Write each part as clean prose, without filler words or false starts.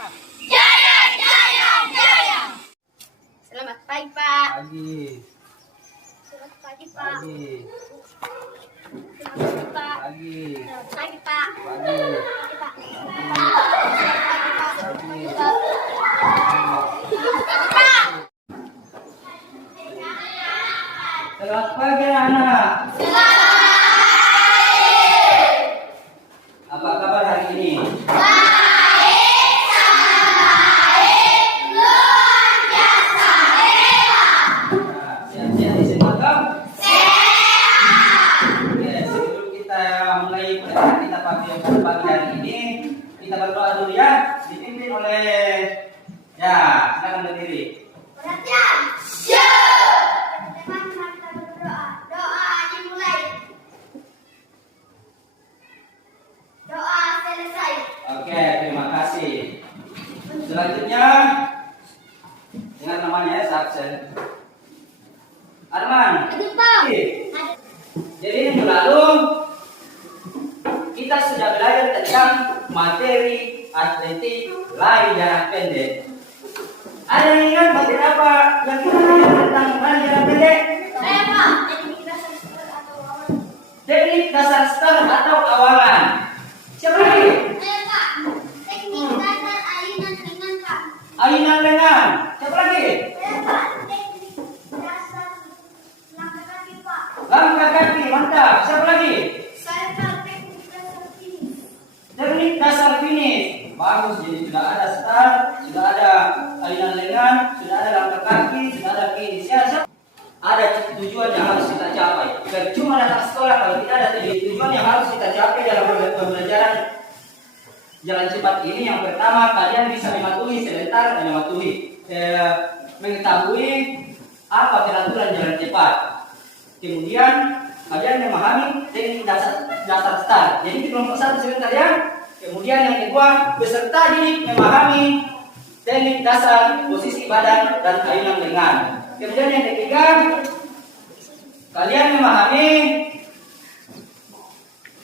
Jaya, jaya, jaya. Selamat pagi, Pak. Pagi. Selamat pagi, Pak. Pagi. Selamat pagi, Pak. Pagi. Selamat pagi, Pak. Pagi. Pagi, Pak. Pagi. Selamat pagi anak. Apa kabar hari ini? Sehat-sehat di sini kan? Oke, sebelum kita mulai pelajaran kita pagi hari ini, kita berdoa dulu ya, dipimpin oleh silakan berdiri. Perhatian. Ya. Teman-teman, mari kita berdoa. Doa dimulai. Doa selesai. Oke, terima kasih. Selanjutnya, ingat namanya ya, absen. Arman. Aduh, Pak. Jadi minggu lalu kita sudah belajar tentang materi atletik lari jarak pendek. Ada yang ingat materi apa yang kita belajar tentang lari jarak pendek? Saya, Pak. Teknik dasar start atau awalan. Teknik dasar start atau awalan. Siapa lagi? Saya, Pak. Teknik dasar ayunan lengan, Pak. Ayunan lengan. Siapa lagi? Saya, Pak. Teknik dasar langkah kaki, Pak. Langkah kaki, mantap. Siapa lagi? Saya, Pak. Teknik dasar finish. Teknik dasar finish. Bagus, jadi sudah ada start, sudah ada ayunan lengan, sudah ada langkah kaki, sudah ada finish. Ya, ada tujuan yang harus kita capai. Percuma datang sekolah kalau tidak ada tujuan yang harus kita capai dalam pembelajaran jalan cepat ini. Yang pertama, kalian bisa mematuhi sebentar, mengetahui apa peraturan jalan cepat. Kemudian kalian memahami teknik dasar start. Jadi di kelompok 1 sebentar ya. Kemudian yang kedua, peserta didik memahami teknik dasar posisi badan dan ayunan lengan. Kemudian yang ketiga, kalian memahami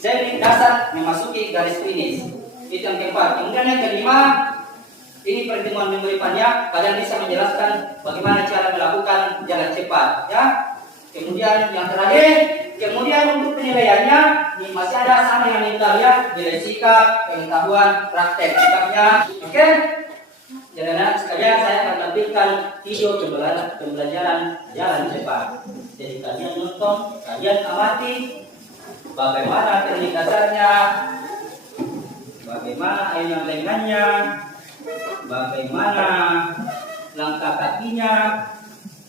teknik dasar memasuki garis finish. Itu yang keempat. Kemudian yang kelima, ini pertemuan minggu depannya, kalian bisa menjelaskan bagaimana cara melakukan jalan cepat, ya. Kemudian yang terakhir, kemudian untuk penilaiannya, ini masih ada sama yang kita lihat, nilai sikap, pengetahuan, praktek sikapnya, oke? Jadi sekalian saya akan tampilkan video pembelajaran jalan cepat. Jadi kalian nonton, kalian amati bagaimana teknik dasarnya, bagaimana ayunan lengannya, bagaimana langkah kakinya,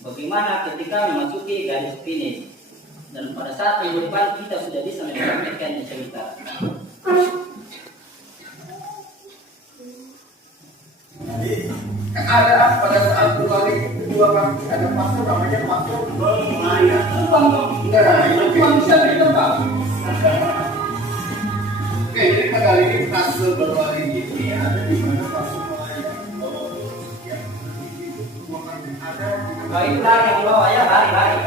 bagaimana ketika memasuki garis finish. Dan pada saat minggu depan kita sudah bisa mempraktikkan cerita. Ada pada saat kali kedua kali ada masuk namanya masuk melayani uang bisa ditebak. Oke, jadi pada kali ini fase berlari ini ada di mana masuk melayani. Oh, ya. Ada Baiklah yang di bawah ya, lari.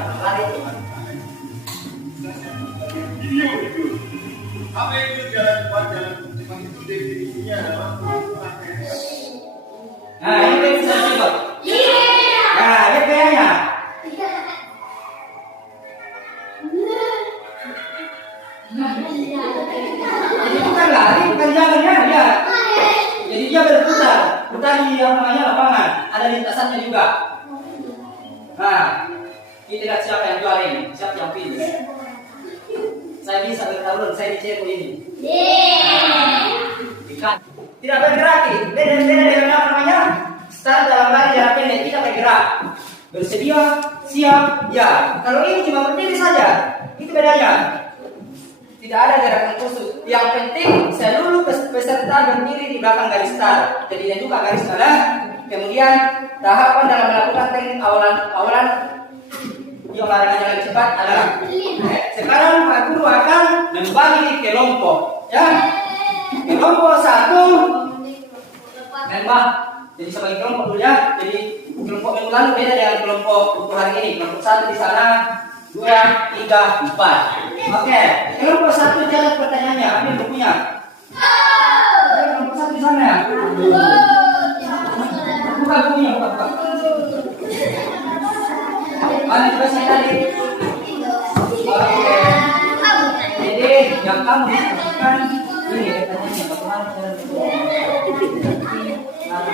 video itu. Apa itu jalan cepat? Jalan cepat itu definisinya adalah Nah, ini bisa coba. Nah, lihat kayaknya. Jadi bukan lari, bukan jalan ya, dia. Jadi dia berputar di lapangan. Ada lintasannya juga. Nah, kita lihat siapa yang juara ini, siapa yang finish. Saya bisa bertarung, saya dicek ini. Ikan tidak bergerak, beda dengan apa namanya? Start dalam lari jarak pendek tidak bergerak. Bersedia, siap, ya. Kalau ini cuma berdiri saja, itu bedanya. Tidak ada gerakan khusus. Yang penting seluruh peserta berdiri di belakang garis start. Jadi tentukan garis adalah. Kemudian tahapan dalam melakukan teknik awalan yang olahraga jalan cepat adalah. Sekarang Pak Guru akan membagi kelompok, ya. Kelompok 1 membah. Jadi sebagai kelompok dulu ya. Jadi kelompok minggu lalu beda dengan kelompok untuk hari ini. Kelompok 1 di sana, 2, 3, 4. Oke. Kelompok 1 jalan pertanyaannya. Ambil bukunya. Kelompok 1 di sana ya. yang kamu bisa lakukan ini katanya bagaimana cara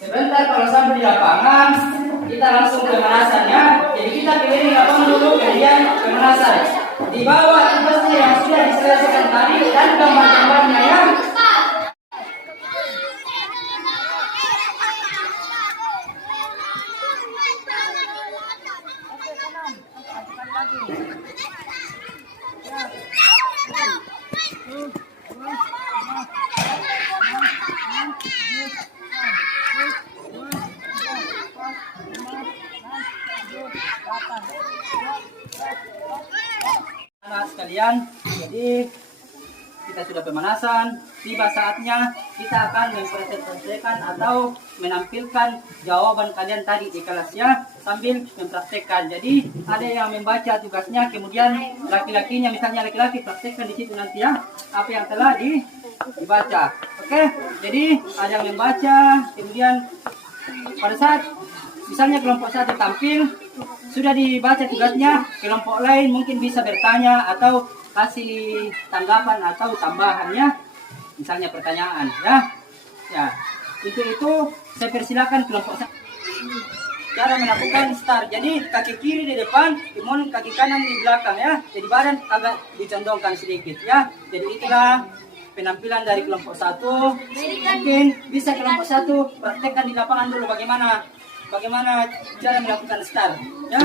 sebentar kalau sampai di lapangan kita langsung pemanasan ya. Jadi kita pilih di lapangan dulu kemudian pemanasan. Di bawah tugasnya yang sudah diselesaikan tadi dan gambar-gambarnya ya. Anak sekalian, jadi kita sudah pemanasan, tiba saatnya kita akan mempresentasikan atau menampilkan jawaban kalian tadi di kelas ya, sambil mempraktekkan. Jadi ada yang membaca tugasnya, kemudian laki-lakinya, misalnya laki-laki praktekkan di situ nanti ya, apa yang telah dibaca. Oke, jadi ada yang membaca, kemudian pada saat misalnya kelompok satu tampil, sudah dibaca tugasnya, kelompok lain mungkin bisa bertanya atau kasih tanggapan atau tambahannya, misalnya pertanyaan ya. Ya, untuk itu saya persilakan kelompok satu. Cara melakukan start. Jadi kaki kiri di depan, kemudian kaki kanan di belakang ya. Jadi badan agak dicondongkan sedikit ya. Jadi itulah penampilan dari kelompok satu. Mungkin bisa kelompok satu praktekkan di lapangan dulu bagaimana cara melakukan start ya.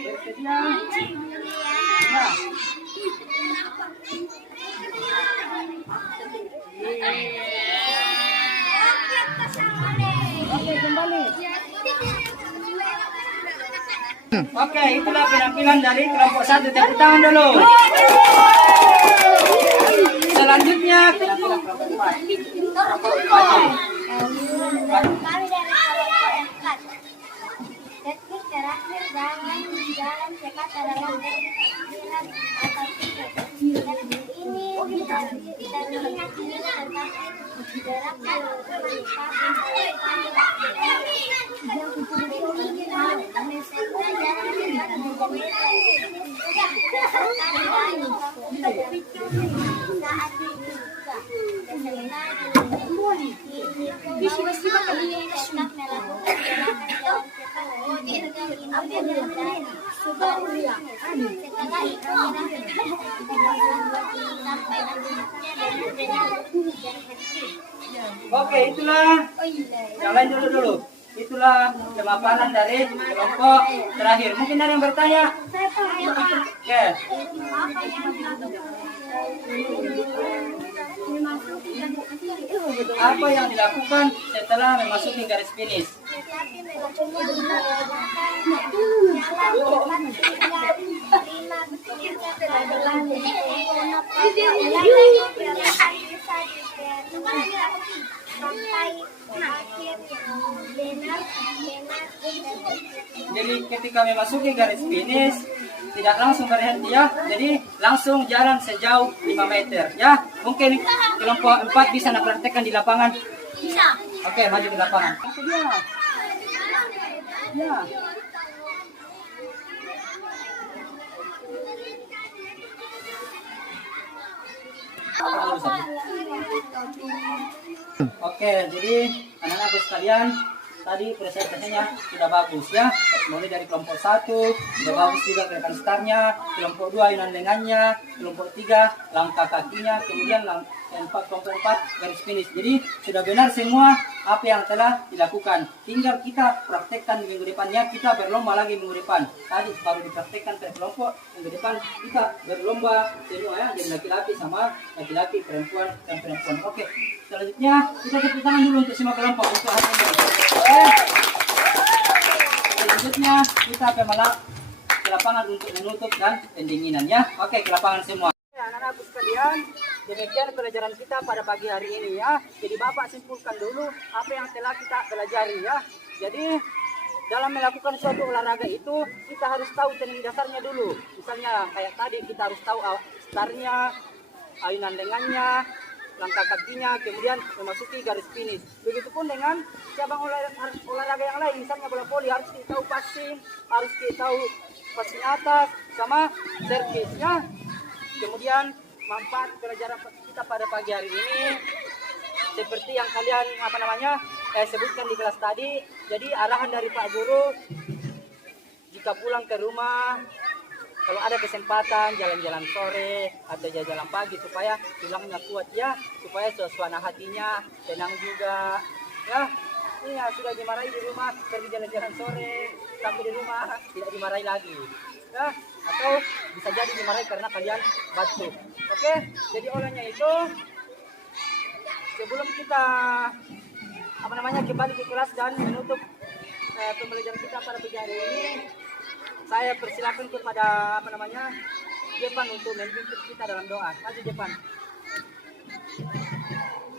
Bersedia? Ya. Oke, kembali. Oke, itulah penampilan dari kelompok satu. Tepuk tangan dulu. Selanjutnya penampilan kelompok empat. Kelompok empat. Kami dari kelompok 4. Teknik terakhir jangan cepat dalam berminat atau tidak. Teknik ini tidak melihat tetapi gerak Oke, itulah yang lain dulu. Itulah pemaparan dari kelompok terakhir. Mungkin ada yang bertanya? Oke. Apa yang dilakukan setelah memasuki garis finish? Jadi ketika memasuki garis finish tidak langsung berhenti ya. Jadi langsung jalan sejauh 5 meter ya. Mungkin kelompok 4 bisa praktekkan di lapangan. Bisa. Oke, maju ke lapangan. Ya. Oke, jadi anak-anakku sekalian, tadi presentasinya sudah bagus ya. Mulai dari kelompok 1 sudah bagus juga gerakan startnya, kelompok 2 ayunan lengannya, kelompok 3 langkah kakinya, kemudian kelompok 4 garis finish. Jadi sudah benar semua apa yang telah dilakukan. Tinggal kita praktekkan minggu depannya, kita berlomba lagi minggu depan. Tadi baru dipraktekkan per kelompok, minggu depan kita berlomba semua ya, jadi laki-laki sama laki-laki, perempuan dan perempuan. Oke, selanjutnya kita tepuk tangan dulu untuk semua kelompok untuk hari ini. Oke. Selanjutnya kita akan ke lapangan untuk menutup dan pendinginan ya. Oke, ke lapangan semua. Anak-anakku sekalian, demikian pelajaran kita pada pagi hari ini ya. Jadi Bapak simpulkan dulu apa yang telah kita pelajari ya. Jadi dalam melakukan suatu olahraga itu kita harus tahu teknik dasarnya dulu. Misalnya kayak tadi kita harus tahu startnya, ayunan lengannya, langkah kakinya, kemudian memasuki garis finish. Begitupun dengan cabang olahraga yang lain, misalnya bola voli harus kita tahu passing atas sama servisnya. Kemudian manfaat pelajaran kita pada pagi hari ini seperti yang kalian sebutkan di kelas tadi. Jadi arahan dari Pak Guru, jika pulang ke rumah kalau ada kesempatan jalan-jalan sore atau jalan pagi supaya tulangnya kuat ya, supaya suasana hatinya tenang juga ya. Ini ya, sudah dimarahi di rumah, pergi jalan-jalan sore, sampai di rumah tidak dimarahi lagi ya, atau bisa jadi dimarahi karena kalian batuk. Oke, jadi olehnya itu sebelum kita kembali ke kelas dan menutup pembelajaran kita pada pagi hari ini, saya persilakan kepada Jepan untuk memimpin kita dalam doa. Maju Jepan.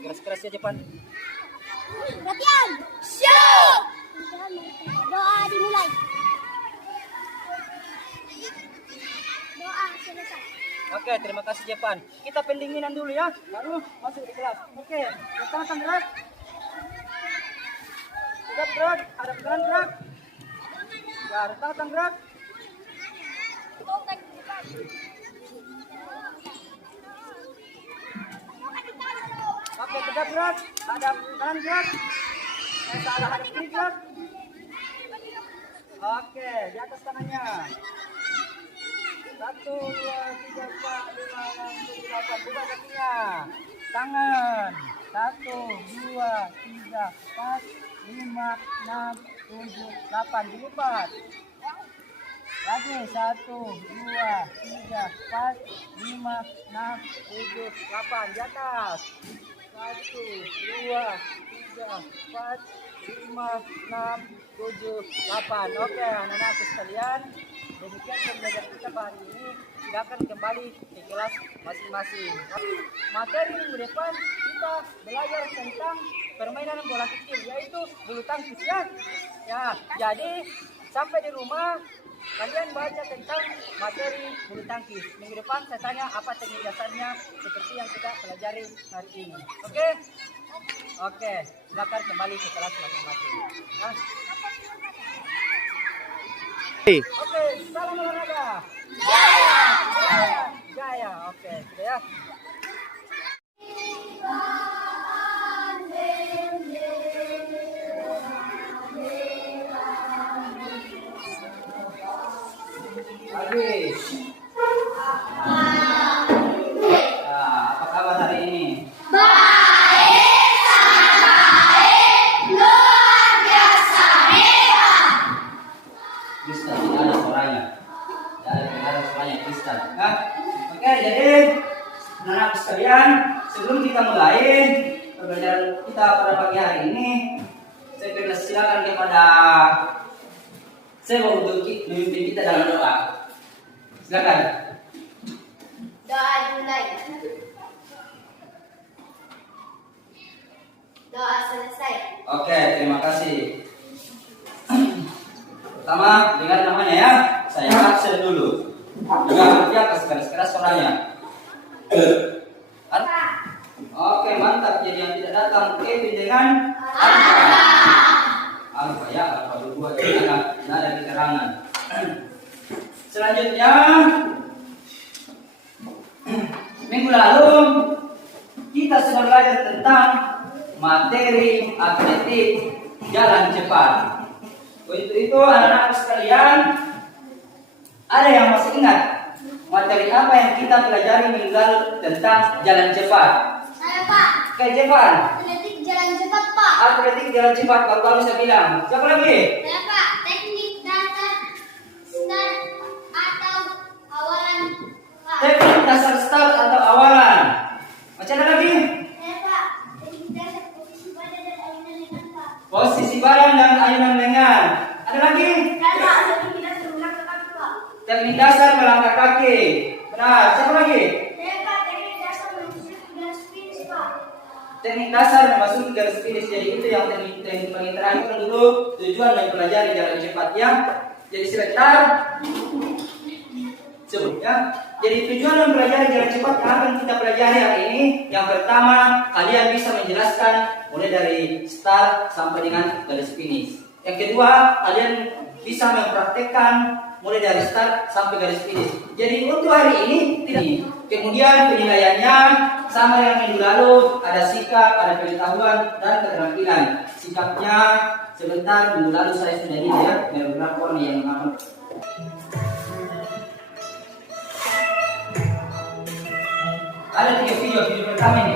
Keras-keras ya Jepan. Latihan. Siap. Doa dimulai. Doa selesai. Oke, terima kasih Jepan. Kita pendinginan dulu ya, baru masuk di kelas. Oke, tangan gerak. Tegap gerak, hadap kanan gerak. Ya, tangan gerak. Oke, tegap gerak, hadap kanan gerak. Salah hadap kiri gerak. Oke, di atas tangannya. 1, 2, 3, 4, 5, 6, 7, 8. Buka kakinya. Tangan. 1, 2, 3, 4, 5, 6, 7, 8. Dilipat. Lagi 1, 2, 3, 4, 5, 6, 7, 8. Di atas. 1, 2, 3, 4, 5, 6, 7, 8. Oke, anak-anakku sekalian, demikian pembelajaran kita hari ini. Silakan kembali ke kelas masing-masing. Materi minggu depan kita belajar tentang permainan bola kecil, yaitu bulu tangkis ya. Ya, jadi sampai di rumah kalian baca tentang materi bulu tangkis. Minggu depan saya tanya apa teknik dasarnya seperti yang kita pelajari hari ini. Oke? Oke, silakan kembali ke kelas masing-masing. Nah. Oke, salam olahraga. Jaya. Jaya. Jaya. Oke, sudah ya. Habis. Apa kabar hari ini? Baik, sangat baik, luar biasa hebat. Kristen, tidak ada suaranya. Tidak ada suaranya Kristen. Nah, oke, jadi anak-anak sekalian, sebelum kita mulai pembelajaran kita pada pagi hari ini, saya persilakan kepada saya untuk memimpin kita dalam doa. Silakan. Doa dimulai. Doa selesai. Oke, terima kasih. Pertama, dengar namanya ya. Saya absen dulu. Dengar dia keras-keras suaranya. Oke, mantap. Jadi yang tidak datang Kevin dengan Alfa. Alfa ya, Alfa berdua jadi ada keterangan. Selanjutnya, minggu lalu kita sudah belajar tentang materi atletik jalan cepat. Untuk itu anak-anak sekalian, ada yang masih ingat materi apa yang kita pelajari minggu lalu tentang jalan cepat? Saya Pak. Oke, cepat. Atletik jalan cepat Pak. Atletik jalan cepat, baru saya bilang. Siapa lagi? Saya Pak. Teknik dasar start atau awalan Pak. Teknik dasar start atau awalan. Macam ada lagi? Saya Pak. Teknik dasar posisi badan dan ayunan lengan Pak. Posisi badan dan ayunan lengan. Ada lagi? Saya Pak. Teknik dasar melangkah kaki Pak. Teknik dasar melangkah kaki. Benar. Siapa lagi? Saya Pak. Teknik dasar memasuki garis finish Pak. Teknik dasar memasuki garis finish. Jadi itu yang teknik paling terakhir dulu. Tujuan dan pelajari jalan cepat ya. Jadi sebentar. Ya. Jadi tujuan mempelajari jalan cepat yang akan kita pelajari hari ini, yang pertama kalian bisa menjelaskan mulai dari start sampai dengan garis finish. Yang kedua kalian bisa mempraktekkan mulai dari start sampai garis finish. Jadi untuk hari ini tidak. Kemudian penilaiannya sama yang minggu lalu, ada sikap, ada pengetahuan dan keterampilan. Sikapnya sebentar, minggu lalu saya sudah ini ya, beberapa yang apa. Ada 3 video pertama ini.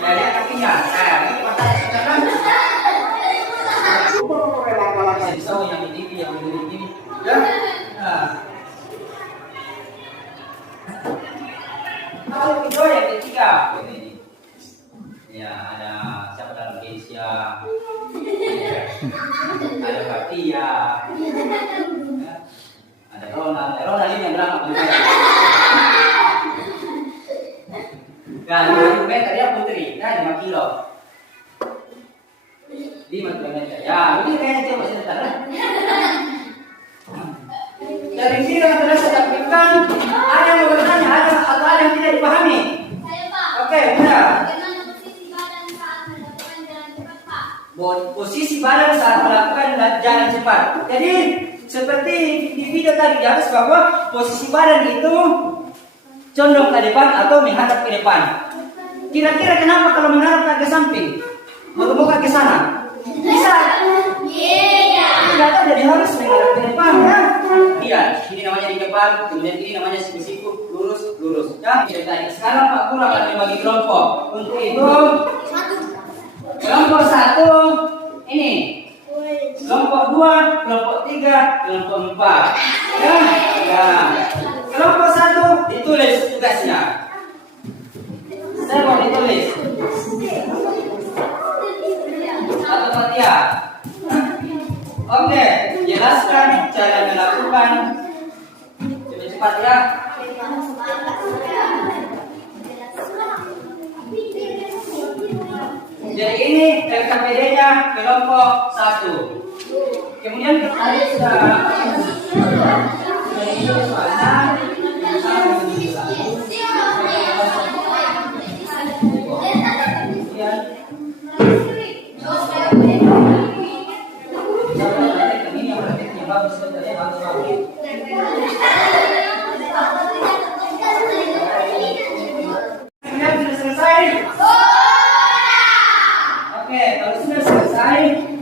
Ya, lihat kakinya. Nah, ini matanya sudah kan? Saya bisa yang ini, yang ini. Ya. Nah. Kalau video yang ketiga, ini. Ya, ada siapa dalam Indonesia? Ada Fatia. Ya. Ada Ronald ini yang berapa? Nah, 5 meter ya Putri, nah 5 kilo. 5 kilometer. Ya, ini kayaknya dia masih dekat. Dari sini teman-teman saya sampaikan, ada yang mau bertanya, ada yang tidak dipahami. Saya Pak. Oke, benar. Bagaimana posisi badan saat melakukan jalan cepat Pak? Posisi badan saat melakukan jalan cepat. Jadi seperti di video tadi jelas bahwa posisi badan itu condong ke depan atau menghadap ke depan. Kira-kira kenapa kalau menghadap ke samping? Mau ke sana? Bisa. Iya. Tidak ada, jadi harus menghadap ke depan ya. Iya, ini namanya di depan, kemudian ini namanya siku-siku, lurus. Ya, sekarang Pak Guru akan membagi kelompok. Untuk itu kelompok 1 ini. Kelompok 2, kelompok 3, kelompok 4. Ya. Kelompok 1 ditulis tugasnya. Saya mau ditulis. Atau Fatia. Oke, jelaskan cara melakukan. Cepat ya. Jadi ini LKPD-nya kelompok 1. Kemudian tadi sudah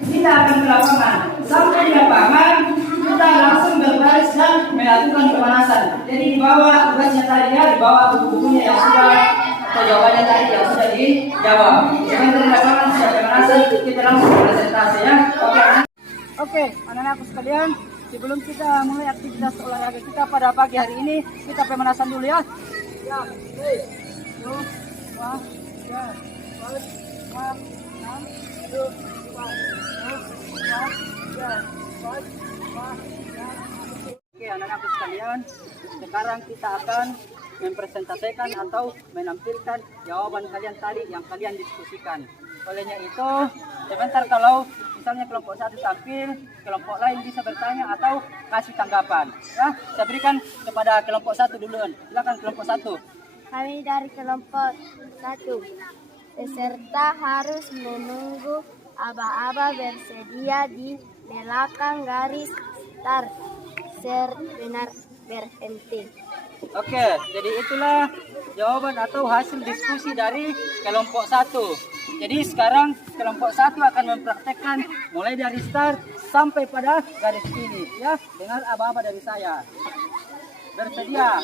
kita akan ke lapangan. Sampai di lapangan, kita langsung berbaris dan melakukan pemanasan. Jadi di bawah tugasnya tadi ya, di bawah buku-bukunya yang sudah atau jawabannya tadi yang sudah dijawab. Jangan di lapangan sudah pemanasan, kita langsung presentasi ya. Oke, anak-anakku sekalian, sebelum kita mulai aktivitas olahraga kita pada pagi hari ini, kita pemanasan dulu ya. Ya, 1, 2, 3, 4, 5, 6, 7, 8, 9, 10, 11, 12, 13, 14, 15. Oke, anak-anakku sekalian, sekarang kita akan mempresentasikan atau menampilkan jawaban kalian tadi yang kalian diskusikan. Olehnya itu, sebentar kalau misalnya kelompok 1 tampil, kelompok lain bisa bertanya atau kasih tanggapan. Ya, saya berikan kepada kelompok 1 duluan. Silakan kelompok 1. Kami dari kelompok 1. Peserta harus menunggu aba-aba bersedia di belakang garis start benar berhenti. Oke, jadi itulah jawaban atau hasil diskusi dari kelompok 1. Jadi sekarang kelompok 1 akan mempraktekkan mulai dari start sampai pada garis finish ya, dengan aba-aba dari saya. Bersedia?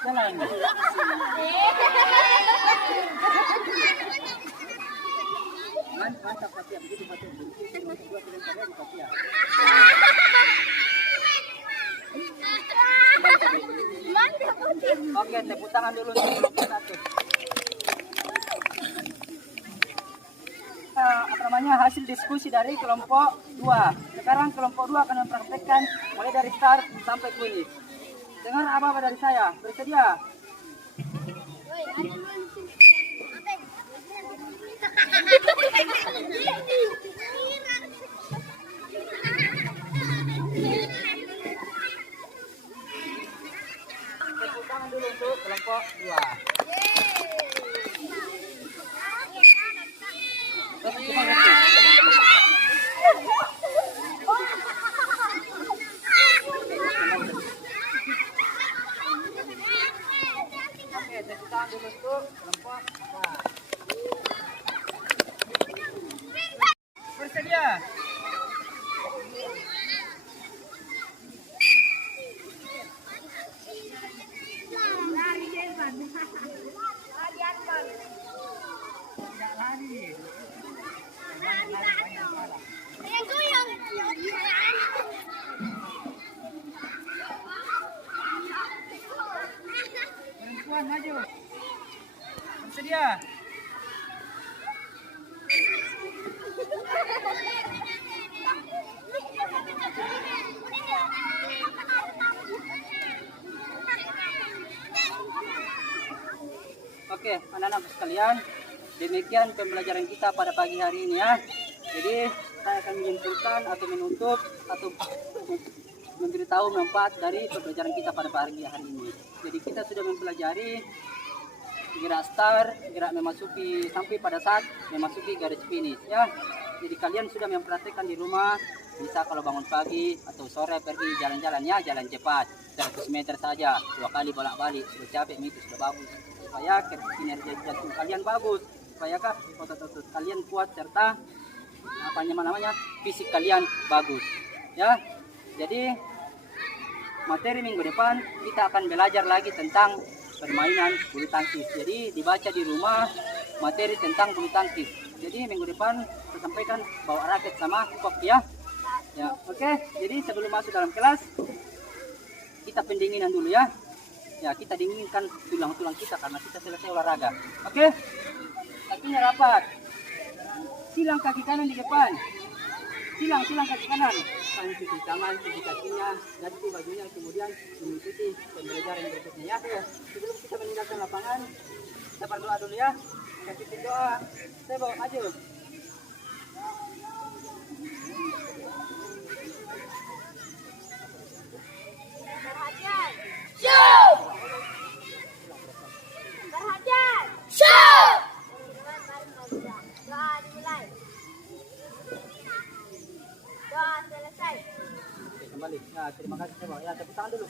Jalan. Mantap Fatia, begitu Fatia. Oke, tepuk tangan dulu untuk kelompok 1. Hasil diskusi dari kelompok 2. Sekarang kelompok 2 akan mempraktekkan mulai dari start sampai finish. Dengar apa dari saya? Bersedia? Oke, anak-anak sekalian, demikian pembelajaran kita pada pagi hari ini ya. Jadi saya akan menyimpulkan atau menutup atau memberitahu manfaat dari pembelajaran kita pada pagi hari ini. Jadi kita sudah mempelajari gerak start, gerak memasuki sampai pada saat memasuki garis finish ya. Jadi kalian sudah mempraktekkan di rumah, bisa kalau bangun pagi atau sore pergi jalan-jalan ya, jalan cepat 100 meter saja, 2 kali bolak-balik, sudah capek itu sudah bagus. Supaya kinerja jantung kalian bagus, supaya otot-otot kalian kuat serta namanya fisik kalian bagus ya. Jadi materi minggu depan kita akan belajar lagi tentang permainan bulu tangkis. Jadi dibaca di rumah materi tentang bulu tangkis. Jadi minggu depan saya sampaikan bawa raket sama kop ya. Ya, oke. Jadi sebelum masuk dalam kelas kita pendinginan dulu ya. Ya, kita dinginkan tulang-tulang kita karena kita selesai olahraga. Oke? Kakinya rapat. Silang kaki kanan di depan. Silang kaki kanan. Cuci tangan, cuci kakinya, ganti bajunya, kemudian mengikuti pembelajaran berikutnya ya. Sebelum kita meninggalkan lapangan, kita berdoa dulu ya. Kita pimpin doa. Saya bawa maju. Perhatian. Shoot. Perhatian. Shoot. Doa dimulai. Doa selesai. Oke, kembali. Nah, terima kasih saya bawa. Ya, tepuk tangan dulu.